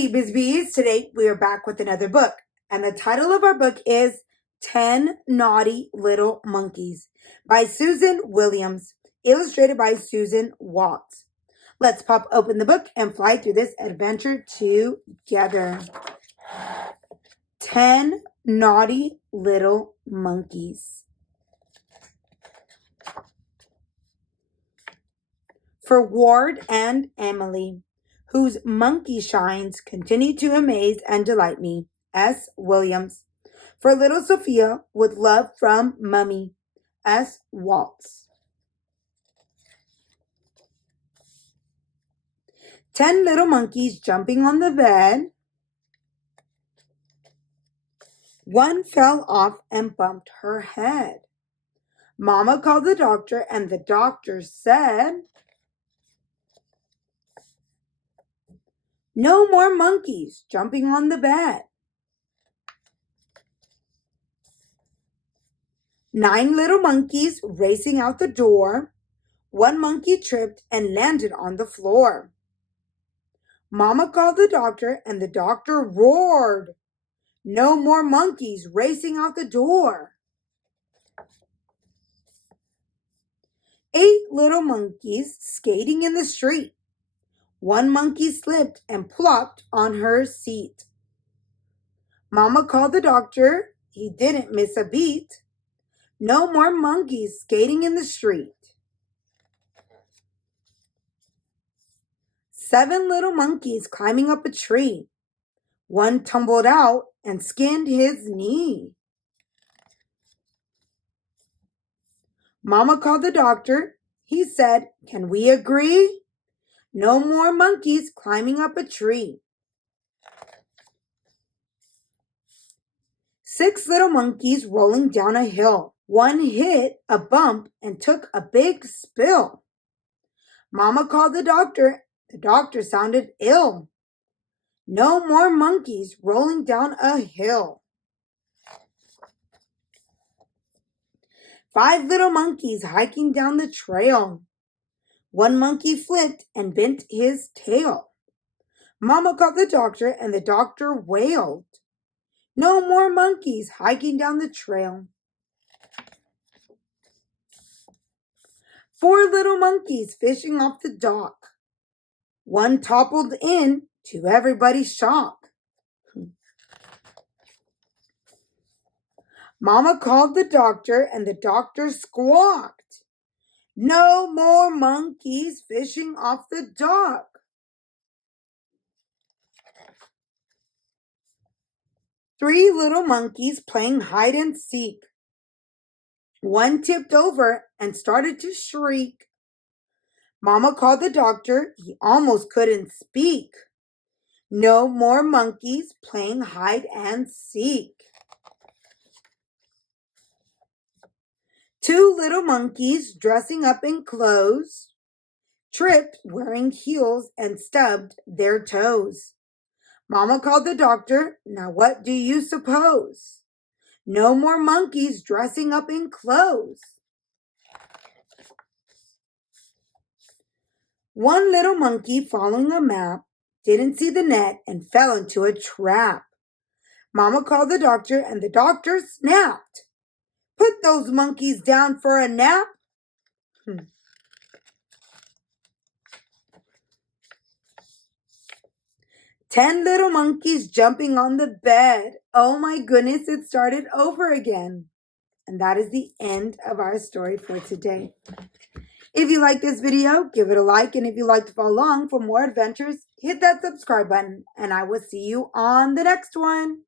Hey, Biz Bees. Today we are back with another book. And the title of our book is 10 Naughty Little Monkeys by Susan Williams, illustrated by Susan Watts. Let's pop open the book and fly through this adventure together. 10 Naughty Little Monkeys. For Ward and Emily, whose monkey shines continue to amaze and delight me. S. Williams. For little Sophia, with love from Mummy. S. Waltz. 10 little monkeys jumping on the bed. One fell off and bumped her head. Mama called the doctor, and the doctor said, "No more monkeys jumping on the bed." 9 little monkeys racing out the door. One monkey tripped and landed on the floor. Mama called the doctor, and the doctor roared, "No more monkeys racing out the door." 8 little monkeys skating in the street. One monkey slipped and plopped on her seat. Mama called the doctor. He didn't miss a beat. No more monkeys skating in the street. 7 little monkeys climbing up a tree. One tumbled out and skinned his knee. Mama called the doctor. He said, "Can we agree? No more monkeys climbing up a tree." 6 little monkeys rolling down a hill. One hit a bump and took a big spill. Mama called the doctor. The doctor sounded ill. No more monkeys rolling down a hill. 5 little monkeys hiking down the trail. One monkey flipped and bent his tail. Mama called the doctor, and the doctor wailed, "No more monkeys hiking down the trail." 4 little monkeys fishing off the dock. One toppled in to everybody's shock. Mama called the doctor, and the doctor squawked, "No more monkeys fishing off the dock." 3 little monkeys playing hide and seek. One tipped over and started to shriek. Mama called the doctor. He almost couldn't speak. No more monkeys playing hide and seek. 2 little monkeys dressing up in clothes tripped wearing heels and stubbed their toes. Mama called the doctor. Now what do you suppose? No more monkeys dressing up in clothes. 1 little monkey following a map didn't see the net and fell into a trap. Mama called the doctor, and the doctor snapped, "Put those monkeys down for a nap." 10 little monkeys jumping on the bed. Oh my goodness, it started over again. And that is the end of our story for today. If you like this video, give it a like. And if you'd like to follow along for more adventures, hit that subscribe button. And I will see you on the next one.